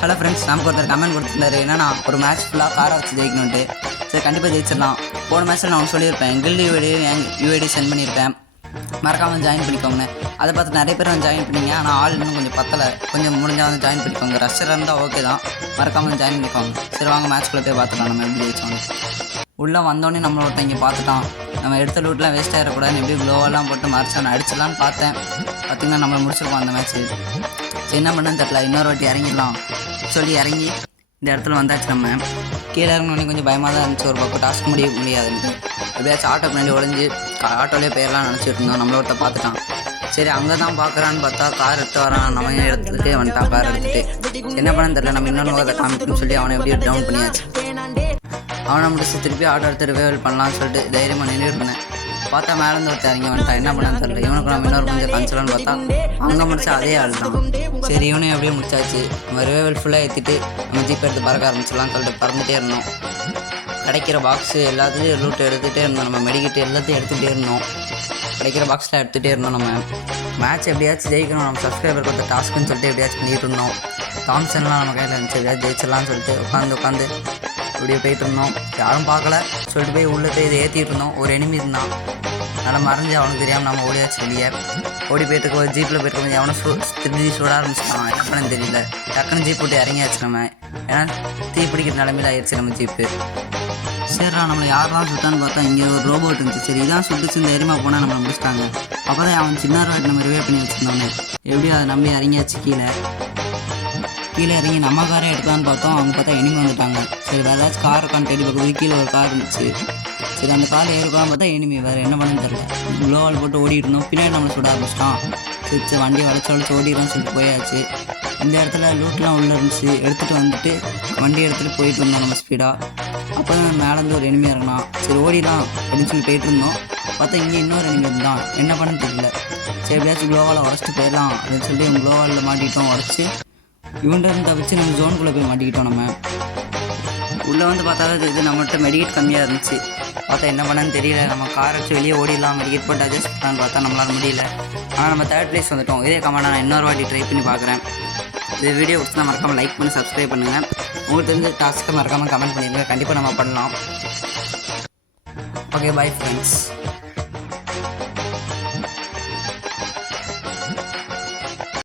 Hello friends, நமக்கு ஒருத்தர் comment கொடுத்துருந்தாரு என்னன்னா ஒரு மேட்ச் ஃபுல்லாக காரை வச்சு ஜெயிக்கணுன்ட்டு. சரி, கண்டிப்பாக ஜெயிச்சிடலாம். போன மேட்ச்சில் நான் சொல்லியிருப்பேன், கில்டு யூஐடி சென்ட் பண்ணியிருப்பேன், மறக்காமல் ஜாயின் பண்ணிக்கோங்க. அதை பார்த்து நிறைய பேர் வந்து ஜாயின் பண்ணிங்க. ஆனால் ஆள் இன்னும் கொஞ்சம் பத்தலை, கொஞ்சம் முடிஞ்சால் வந்து ஜாயின் பண்ணிக்கோங்க. ரஷ்ஷர் இருந்தால் ஓகே தான், மறக்காமல் ஜாயின் பண்ணிக்கோங்க. சரி வாங்க மேட்ச்குள்ளே போய் பார்த்துக்கலாம் நம்ம எப்படி ஜெயிச்சோன்னு. உள்ளே வந்தோடனே நம்மளை ஒருத்தங்க பார்த்துட்டான். நம்ம எடுத்த லூட்லாம் வேஸ்ட் ஆகிடக்கூடாதுன்னு எப்படி க்ளோவெல்லாம் போட்டு மறைச்சான் அடிச்சிடலான்னு பார்த்தேன். பார்த்திங்கன்னா நம்மளை முடிச்சிருப்போம் அந்த மேட்ச்சு. சரி என்ன பண்ணுன்னு தெரில, இன்னொரு வாட்டி இறங்கிடலாம் சொல்லி இறங்கி இந்த இடத்துல வந்தாச்சு. நம்ம கீழே இறங்கினோடனே கொஞ்சம் பயமாக தான் இருந்துச்சு. ஒரு பக்கம் டாஸ்க் முடியாதுன்ட்டு எப்படியாச்சும் ஆட்டோ பின்னாடி ஒழிஞ்சு ஆட்டோலேயே போயிடலாம் நினச்சிட்டு இருந்தோம். நம்மள ஒருத்த பார்த்துட்டான். சரி அங்கே தான் பார்க்குறான்னு பார்த்தா கார் எடுத்து வரான். நம்ம எடுத்துகிட்டே வந்துட்டான் கார் எடுத்துகிட்டு. என்ன பண்ணன்னு தெரில, நம்ம இன்னொன்று முகத்தை காமிக்கணும்னு சொல்லி அவனை எப்படியும் டவுன் பண்ணியாச்சு. அவனை முடிச்சு திருப்பி ஆட்டோ எடுத்து ரிவைவல் பண்ணலான்னு சொல்லிட்டு தைரியமாக நின்று இருந்தேன். பார்த்தா மேலேருந்து ஒருத்தர் இறங்கி வந்துட்டான். என்ன பண்ணான்னு தெரியல. இவனுக்கு நம்ம இன்னொரு கொஞ்சம் கன்சலான்னு பார்த்தா அங்கே முடிச்சா அதே ஆள் தான். சரி இவனையும் எப்படியே முடிச்சாச்சு. நம்ம ரிவைவல் ஃபுல்லாக ஏற்றிட்டு நம்ம ஜீப் எடுத்து பறக்க ஆரம்பிச்சிடலாம்னு சொல்லிட்டு பறந்துகிட்டே இருந்தோம். கிடைக்கிற பாக்ஸு எல்லாத்தையும் லூட் எடுத்துகிட்டே இருந்தோம். நம்ம மெடிக்கிட்டு எல்லாத்தையும் எடுத்துகிட்டே இருந்தோம். கிடைக்கிற பாக்ஸில் எடுத்துகிட்டே இருந்தோம். நம்ம மேட்ச் எப்படியாச்சும் ஜெயிக்கணும், நம்ம சப்ஸ்கிரைபர் கொடுத்த டாஸ்க்குன்னு சொல்லிட்டு எப்படியாச்சும் பண்ணிகிட்டு இருந்தோம். தாம்சன்லாம் நம்ம கையில் இருந்துச்சு, எப்படியாச்சும் ஜெயிச்சிடலான்னு சொல்லிட்டு உட்காந்து இப்படியே போயிட்டு இருந்தோம். யாரும் பார்க்கல சொல்லிட்டு போய் உள்ளே போய் இதை ஏற்றிட்டு இருந்தோம். ஒரு எனிமி இருந்தான், நல்லா மறைஞ்சு அவனுக்கு தெரியாமல் நம்ம ஓடியாச்சு வெளியே. ஓடி போயிட்டு ஒரு ஜீப்பில் போய்ட்டு எவனை திரும்பி சுட ஆரம்பிச்சிட்டான். என்ன பண்ணு தெரியல, டக்குன்னு ஜீப் போட்டு இறங்கியாச்சு நம்ம. ஏன்னா தீ பிடிக்கிற நிலமையில ஆயிடுச்சு நம்ம ஜீப்பு. சரிடா நம்மளை யாரெல்லாம் சுட்டான்னு பார்த்தா இங்கே ஒரு ரோபோட் இருந்துச்சு. சரி இதான் சுட்டுச்சு, இந்த எரிமா போனால் நம்மளை முடிச்சிட்டாங்க. அப்போ தான் அவன் சின்ன ராட் நம்ம ரிவே பண்ணி வச்சுருந்தோன்னே எப்படியும் அதை நம்பி இறங்கியாச்சு. கீழே இறங்கி நம்ம காரை எடுக்கலான்னு பார்த்தோம். அவங்க பார்த்தா எனிமி வந்துட்டாங்க. சரி வேறு ஏதாச்சும் கார் இருக்கான்னு தேடி பார்க்குறது கீழே ஒரு கார் இருந்துச்சு. சரி அந்த கார் ஏறுக்கான்னு பார்த்தா எனிமி வேறு என்ன பண்ணுன்னு தெரியல. க்ளோவால் போட்டு ஓடிட்டு இருந்தோம். பின்னாடி நம்மளை சுட ஆரம்பிச்சிட்டான். சரி வண்டியை வளைச்சு ஓடிடுறோம்னு சொல்லிட்டு போயாச்சு. இந்த இடத்துல லூட்லாம் உள்ளே இருந்துச்சு. எடுத்துகிட்டு வந்துட்டு வண்டி எடுத்துகிட்டு போயிட்டு இருந்தோம் நம்ம ஸ்பீடாக. அப்போ தான் மேலேருந்து ஒரு எனிமி இறங்கினான். சரி ஓடிடலாம் அப்படின்னு சொல்லி போயிட்டு இருந்தோம். பார்த்தா இங்கே இன்னொரு எனிமி இருந்தான். என்ன பண்ணுன்னு தெரியல. சரி எப்படியாச்சும் க்ளோவால் உடச்சிட்டு போயிடலாம் அப்படின்னு சொல்லி க்ளோவாலில் மாட்டிக்கிட்டோம். உடச்சி இவன்ட்டு இருந்து தவிச்சு நம்ம ஜோனுக்குள்ளே போய் மாட்டிக்கிட்டோம். நம்ம உள்ளே வந்து பார்த்தா இது நம்மகிட்ட மெடிக்கேட் கம்மியாக இருந்துச்சு. பார்த்தா என்ன பண்ணான்னு தெரியல. நம்ம காரை வச்சு வெளியே ஓடிடலாம் மெடிக்கேட் போட்டு அட்ஜஸ்ட் பண்ணலான்னு பார்த்தா நம்மளால் முடியல. ஆனால் நம்ம 3rd place வந்துட்டோம். இதே கமெண்ட் நான் இன்னொரு வாட்டி ட்ரை பண்ணி பார்க்குறேன். இந்த வீடியோ பிடிச்சா மறக்காமல் லைக் பண்ணி சப்ஸ்கிரைப் பண்ணுங்கள். உங்களுக்கு தெரிஞ்ச டாஸ்க்கை மறக்காமல் கமெண்ட் பண்ணிடுங்க. கண்டிப்பாக நம்ம பண்ணலாம். Okay, bye friends.